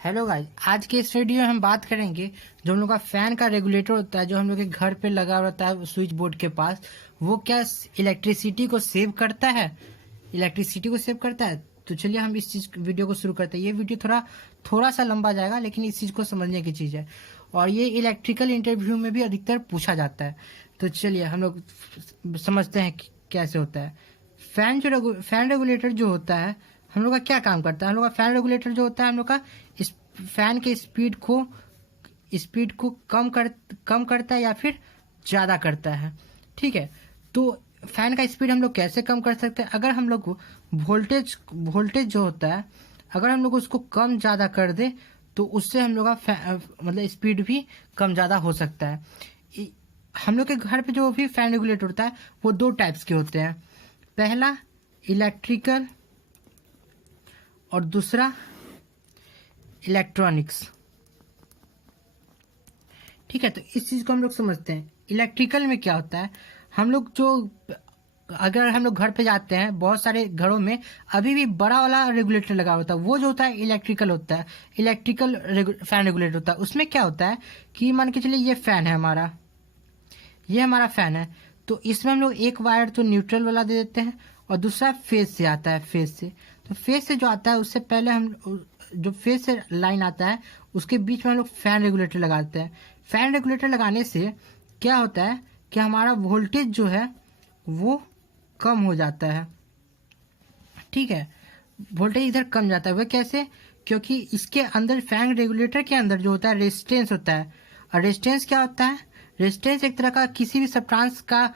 Hello guys, आज के इस वीडियो में हम बात करेंगे जो हम लोग का फैन का रेगुलेटर होता है, जो हम लोग के घर पे लगा रहता है स्विच बोर्ड के पास। वो क्या इलेक्ट्रिसिटी को सेव करता है? इलेक्ट्रिसिटी को सेव करता है। तो चलिए हम इस चीज वीडियो को शुरू करते हैं। ये वीडियो थोड़ा सा लंबा जाएगा, लेकिन इस चीज को समझने की चीज है और ये इलेक्ट्रिकल इंटरव्यू में भी अधिकतर पूछा जाता है। तो चलिए हम लोग समझते हैं कि कैसे होता है। फैन रेगुलेटर जो होता है, हम लोग का क्या काम करता है? हम लोग का फैन रेगुलेटर जो होता है, हम लोग का इस फैन के स्पीड को कम करता है या फिर ज्यादा करता है। ठीक है, तो फैन का स्पीड हम लोग कैसे कम कर सकते हैं? अगर हम लोग को वोल्टेज जो होता है, अगर हम लोग उसको कम ज्यादा कर दे तो उससे हम लोग का मतलब स्पीड भी कम ज्यादा हो सकता है। हम लोग के घर पे जो भी फैन रेगुलेटर होता है वो दो टाइप्स के होते हैं। पहला इलेक्ट्रिकल और दूसरा इलेक्ट्रॉनिक्स। ठीक है, तो इस चीज को हम लोग समझते हैं। इलेक्ट्रिकल में क्या होता है, हम लोग जो अगर हम लोग घर पे जाते हैं, बहुत सारे घरों में अभी भी बड़ा वाला रेगुलेटर लगा होता है। वो जो होता है इलेक्ट्रिकल होता है, इलेक्ट्रिकल फैन रेगुलेटर होता है। उसमें क्या होता है कि मान के चलिए ये फैन है हमारा, ये हमारा फैन है। तो इसमें हम लोग एक वायर तो न्यूट्रल वाला दे देते हैं और दूसरा फेज से आता है। फेज से, तो फेज से जो आता है उससे पहले हम जो फेज से लाइन आता है उसके बीच में हम लोग फैन रेगुलेटर लगाते हैं। फैन रेगुलेटर लगाने से क्या होता है कि हमारा वोल्टेज जो है वो कम हो जाता है। ठीक है, वोल्टेज इधर कम जाता है। वह कैसे? क्योंकि इसके अंदर फैन रेगुलेटर के अंदर जो होता है रेजिस्टेंस होता है। और रेजिस्टेंस क्या होता है? रेजिस्टेंस एक तरह का किसी भी सब्सटेंस का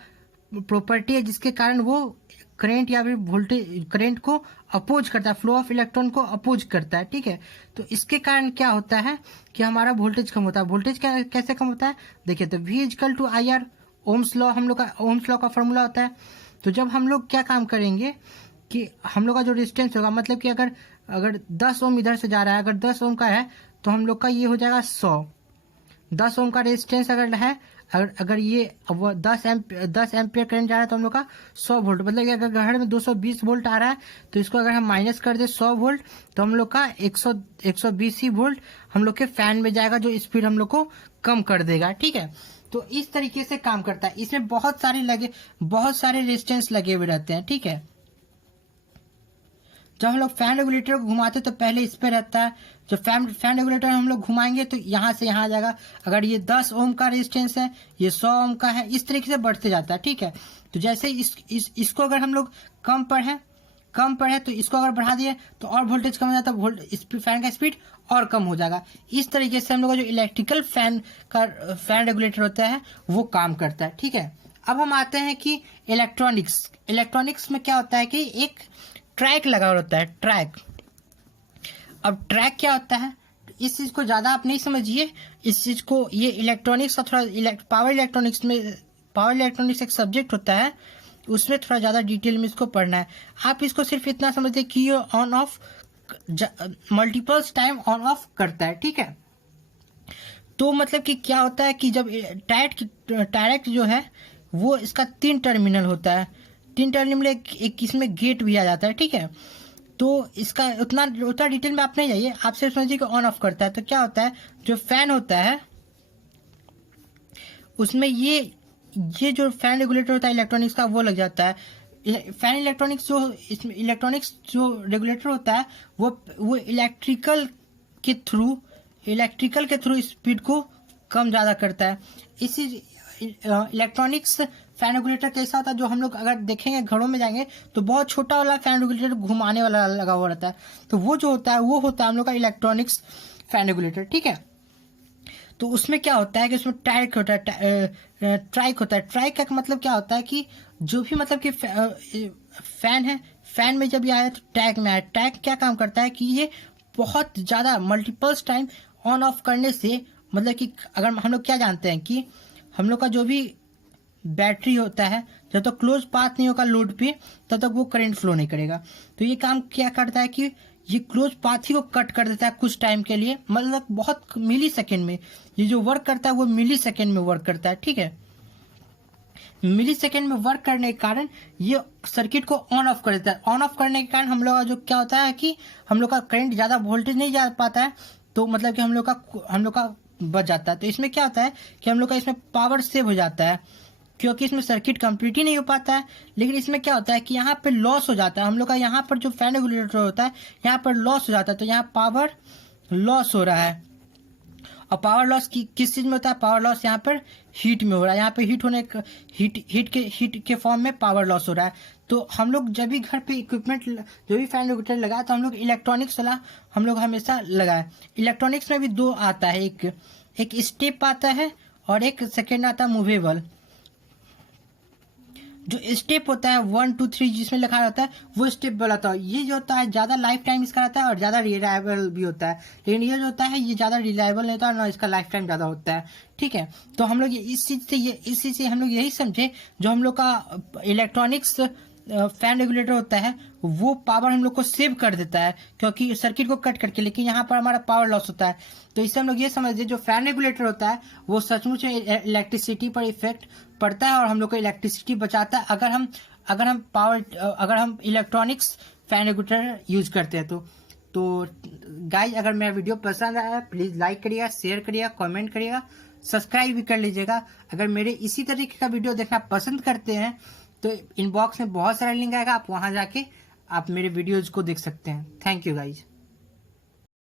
प्रॉपर्टी है जिसके कारण वो करंट या फिर वोल्टेज करंट को अपोज करता है, फ्लो ऑफ इलेक्ट्रॉन को अपोज करता है। ठीक है, तो इसके कारण क्या होता है कि हमारा वोल्टेज कम होता है। वोल्टेज कैसे कम होता है? देखिए, तो V is equal to I R, ohm's law, हम लोग का ओम्स लॉ का फॉर्मूला होता है। तो जब हम लोग क्या काम करेंगे कि हम लोग का जो रेजिस्टेंस होगा, मतलब कि अगर 10 ओम इधर से जा रहा है, अगर 10 ओम का है तो हम लोग का ये हो जाएगा 100। 10 ओम का रेजिस्टेंस अगर है, अगर ये 10 एम्पियर करंट जा रहा है तो हम लोग का 100 वोल्ट, मतलब कि अगर घर में 220 वोल्ट आ रहा है तो इसको अगर हम माइनस कर दे 100 वोल्ट तो हम लोग का 120 ही वोल्ट हम लोग के फैन में जाएगा, जो स्पीड हम लोग को कम कर देगा। ठीक है, तो इस तरीके से काम करता है। इसमें बहुत सारे रेजिस्टेंस लगे हुए रहते हैं। ठीक है, जब हम लोग फैन रेगुलेटर को घुमाते तो पहले इस पे रहता है। जब फैन रेगुलेटर हम लोग घुमाएंगे तो यहाँ से यहाँ आ जाएगा। अगर ये 10 ओम का रेजिस्टेंस है, ये 100 ओम का है, इस तरीके से बढ़ते जाता है। ठीक है, तो जैसे इसको अगर हम लोग कम पर है तो इसको अगर बढ़ा दिए तो और वोल्टेज कम हो जाता है, फैन का स्पीड और कम हो जाएगा। इस तरीके से हम लोग का जो इलेक्ट्रिकल फैन रेगुलेटर होता है वो काम करता है। ठीक है, अब हम आते हैं कि इलेक्ट्रॉनिक्स में क्या होता है कि एक ट्रैक लगा होता है, ट्रैक। अब ट्रैक क्या होता है, इस चीज को ज्यादा आप नहीं समझिए। इस चीज को, ये इलेक्ट्रॉनिक्स और थोड़ा पावर इलेक्ट्रॉनिक्स एक सब्जेक्ट होता है, उसमें थोड़ा ज्यादा डिटेल में इसको पढ़ना है। आप इसको सिर्फ इतना समझिए कि ये on off multiples time on off करता है। ठीक है, तो मतलब कि क्या होता है कि जब डायरेक्ट जो है वो इसका 3 टर्मिनल होता है। 3 टर्मिनल एक इसमें गेट भी आ जाता है। ठीक है, तो इसका उतना डिटेल में आप नहीं जाइए, आप सिर्फ समझिए कि ऑन ऑफ करता है। तो क्या होता है, जो फैन होता है उसमें ये जो फैन रेगुलेटर होता है इलेक्ट्रॉनिक्स का वो लग जाता है। इलेक्ट्रॉनिक्स जो रेगुलेटर होता है वो इलेक्ट्रिकल के थ्रू स्पीड को कम ज़्यादा करता है। इसी इलेक्ट्रॉनिक्स फैन रेगुलेटर कैसा होता है, जो हम लोग अगर देखेंगे घरों में जाएंगे तो बहुत छोटा वाला फैन रेगुलेटर घुमाने वाला लगा हुआ रहता है। तो वो जो होता है वो होता है हम लोग का इलेक्ट्रॉनिक्स फैन रेगुलेटर। ठीक है, तो उसमें क्या होता है कि उसमें ट्रैक होता है। ट्रैक का मतलब क्या होता है कि जो भी मतलब कि फैन है, फैन में जब ये आया तो ट्रैक में आया। ट्रैक क्या काम करता है कि ये बहुत ज़्यादा मल्टीपल्स टाइम ऑन ऑफ करने से, मतलब कि अगर हम लोग क्या जानते हैं कि हम लोग का जो भी बैटरी होता है, जब तक क्लोज पाथ नहीं होगा लोड पे तब तक वो करंट फ्लो नहीं करेगा। तो ये काम क्या करता है कि ये क्लोज पाथ ही को कट कर देता है कुछ टाइम के लिए, मतलब बहुत मिली सेकेंड में। ये जो वर्क करता है वो मिली सेकेंड में वर्क करता है। ठीक है, मिली सेकेंड में वर्क करने के कारण ये सर्किट को ऑन ऑफ कर देता है। ऑन ऑफ करने के कारण हम लोग का जो क्या होता है कि हम लोग का करंट ज़्यादा वोल्टेज नहीं जा पाता है, तो मतलब कि हम लोग का बच जाता है। तो इसमें क्या होता है कि हम लोग का इसमें पावर सेव हो जाता है, क्योंकि इसमें सर्किट कंप्लीट ही नहीं हो पाता है। लेकिन इसमें क्या होता है कि यहाँ पे लॉस हो जाता है, हम लोग का यहाँ पर जो फैन रेगुलेटर होता है यहाँ पर लॉस हो जाता है, तो यहाँ पावर लॉस हो रहा है। और पावर लॉस किस चीज में होता है? पावर लॉस यहाँ पर हीट में हो रहा है, यहाँ पे हीट के फॉर्म में पावर लॉस हो रहा है। तो हम लोग जब भी घर पे इक्विपमेंट, जो भी फैन रेगुलेटर लगाए, तो हम लोग इलेक्ट्रॉनिक्स वाला हम लोग हमेशा लगाए। इलेक्ट्रॉनिक्स में भी दो आता है, एक स्टेप आता है और एक सेकेंड आता है मूवेबल। जो स्टेप होता है 1 2 3 जिसमें लिखा रहता है वो स्टेप वाला होता है। ये जो होता है ज़्यादा लाइफ टाइम इसका रहता है और ज़्यादा रिलायबल भी होता है। लेकिन ये जो होता है ये ज़्यादा रिलायबल नहीं होता है, ना इसका लाइफ टाइम ज़्यादा होता है। ठीक है, तो हम लोग इस चीज़ से हम लोग यही समझे, जो हम लोग का इलेक्ट्रॉनिक्स फैन रेगुलेटर होता है वो पावर हम लोग को सेव कर देता है, क्योंकि सर्किट को कट करके, लेकिन यहाँ पर हमारा पावर लॉस होता है। तो इससे हम लोग ये समझते, जो फैन रेगुलेटर होता है वो सचमुच में इलेक्ट्रिसिटी पर इफेक्ट पड़ता है और हम लोग को इलेक्ट्रिसिटी बचाता है, अगर हम इलेक्ट्रॉनिक्स फैन रेगुलेटर यूज करते हैं। तो गाइज, अगर मेरा वीडियो पसंद आया प्लीज़ लाइक करिएगा, शेयर करिएगा, कमेंट करिएगा, सब्सक्राइब भी कर लीजिएगा। अगर मेरे इसी तरीके का वीडियो देखना पसंद करते हैं तो इनबॉक्स में बहुत सारा लिंक आएगा, आप वहां जाके आप मेरे वीडियोज को देख सकते हैं। Thank you guys.